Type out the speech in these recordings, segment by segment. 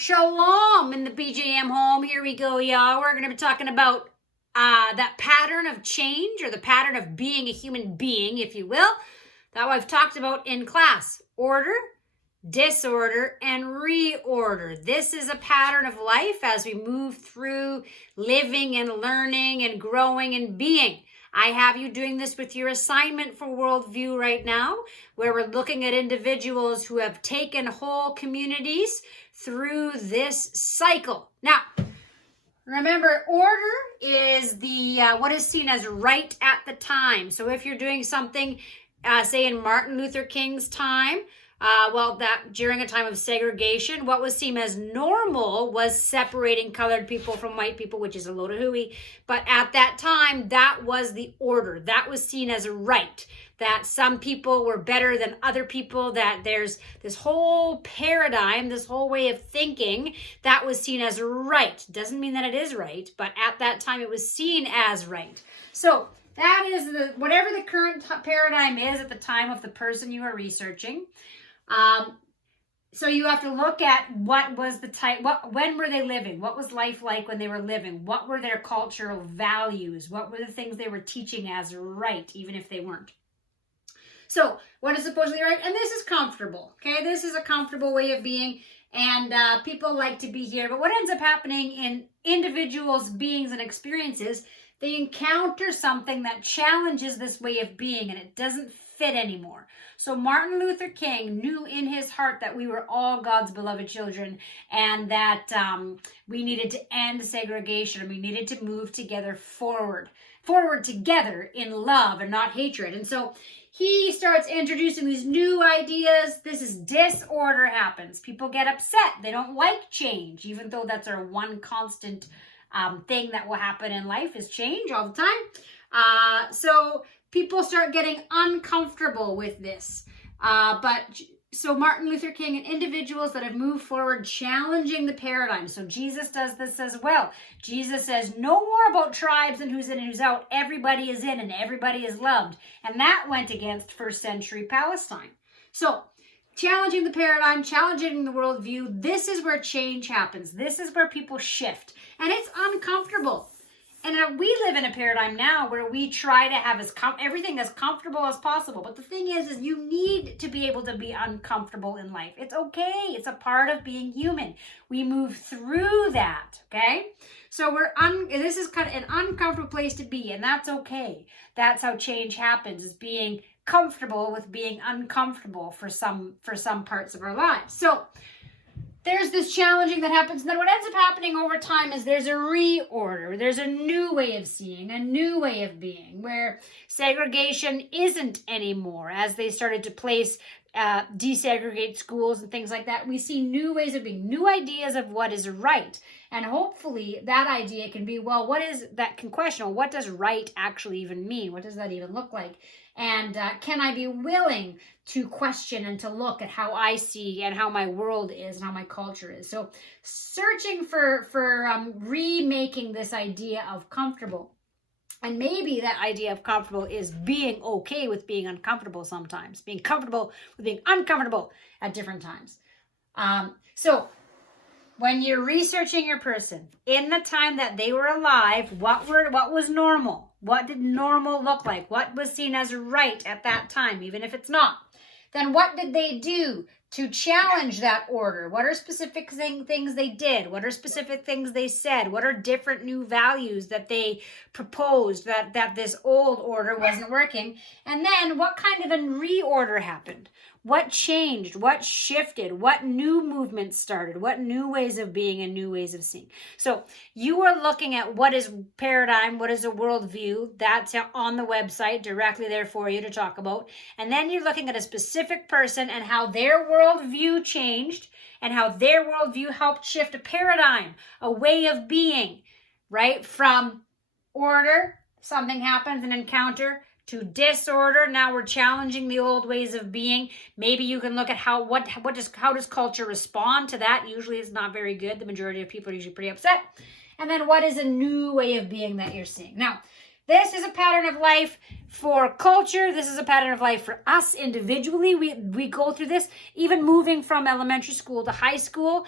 Shalom in the BJM home. Here we go, y'all. We're going to be talking about that pattern of change, or the pattern of being a human being, if you will, that I've talked about in class. Order, disorder, and reorder. This is a pattern of life as we move through living and learning and growing and being. I have you doing this with your assignment for worldview right now, where we're looking at individuals who have taken whole communities through this cycle. Now, remember, order is the what is seen as right at the time. So if you're doing something, say in Martin Luther King's time, that during a time of segregation, what was seen as normal was separating colored people from white people, which is a load of hooey. But at that time, that was the order. That was seen as right. That some people were better than other people, that there's this whole paradigm, this whole way of thinking that was seen as right. Doesn't mean that it is right, but at that time it was seen as right. So that is whatever the current paradigm is at the time of the person you are researching. So you have to look at what was the type, when were they living? What was life like when they were living? What were their cultural values? What were the things they were teaching as right, even if they weren't? So what is supposedly right? And this is comfortable, okay? This is a comfortable way of being, and people like to be here. But what ends up happening in individuals' beings and experiences, they encounter something that challenges this way of being, and it doesn't fit anymore. So Martin Luther King knew in his heart that we were all God's beloved children, and that we needed to end segregation, and we needed to move together forward together in love and not hatred. And so he starts introducing these new ideas. This is disorder happens. People get upset. They don't like change, even though that's our one constant thing that will happen in life is change all the time. So people start getting uncomfortable with this. So Martin Luther King and individuals that have moved forward challenging the paradigm. So Jesus does this as well. Jesus says no more about tribes and who's in and who's out. Everybody is in and everybody is loved. And that went against first century Palestine. So challenging the paradigm, challenging the worldview, this is where change happens. This is where people shift. And it's uncomfortable. And we live in a paradigm now where we try to have everything as comfortable as possible. But the thing is you need to be able to be uncomfortable in life. It's okay. It's a part of being human. We move through that, okay? So this is kind of an uncomfortable place to be, and that's okay. That's how change happens, is being comfortable with being uncomfortable for some parts of our lives. So there's this challenging that happens, and then what ends up happening over time is there's a reorder. There's a new way of seeing, a new way of being, where segregation isn't anymore. As they started to desegregate schools and things like that, we see new ways of being, new ideas of what is right. And hopefully that idea can be, what does right actually even mean? What does that even look like? And can I be willing to question and to look at how I see and how my world is and how my culture is? So searching for remaking this idea of comfortable. And maybe that idea of comfortable is being okay with being uncomfortable sometimes, being comfortable with being uncomfortable at different times. So when you're researching your person, in the time that they were alive, what was normal? What did normal look like? What was seen as right at that time, even if it's not? Then what did they do to challenge that order? What are specific things they did? What are specific things they said? What are different new values that they proposed that this old order wasn't working? And then what kind of a reorder happened? What changed? What shifted? What new movements started? What new ways of being and new ways of seeing? So you are looking at what is paradigm, what is a worldview. That's on the website directly there for you to talk about. And then you're looking at a specific person and how their worldview changed and how their worldview helped shift a paradigm, a way of being, right? From order, something happens, an encounter, to disorder. Now we're challenging the old ways of being. Maybe you can look at how does culture respond to that? Usually it's not very good. The majority of people are usually pretty upset. And then what is a new way of being that you're seeing? Now, This is a pattern of life for culture. This is a pattern of life for us individually. We go through this. Even moving from elementary school to high school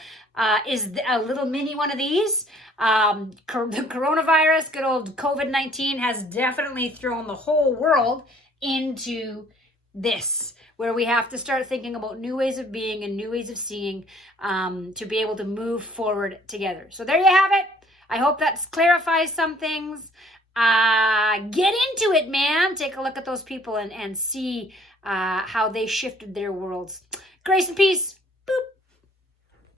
is a little mini one of these. The coronavirus, good old COVID-19, has definitely thrown the whole world into this, where we have to start thinking about new ways of being and new ways of seeing to be able to move forward together. So there you have it. I hope that clarifies some things. Get into it, man. Take a look at those people and see how they shifted their worlds. Grace and peace.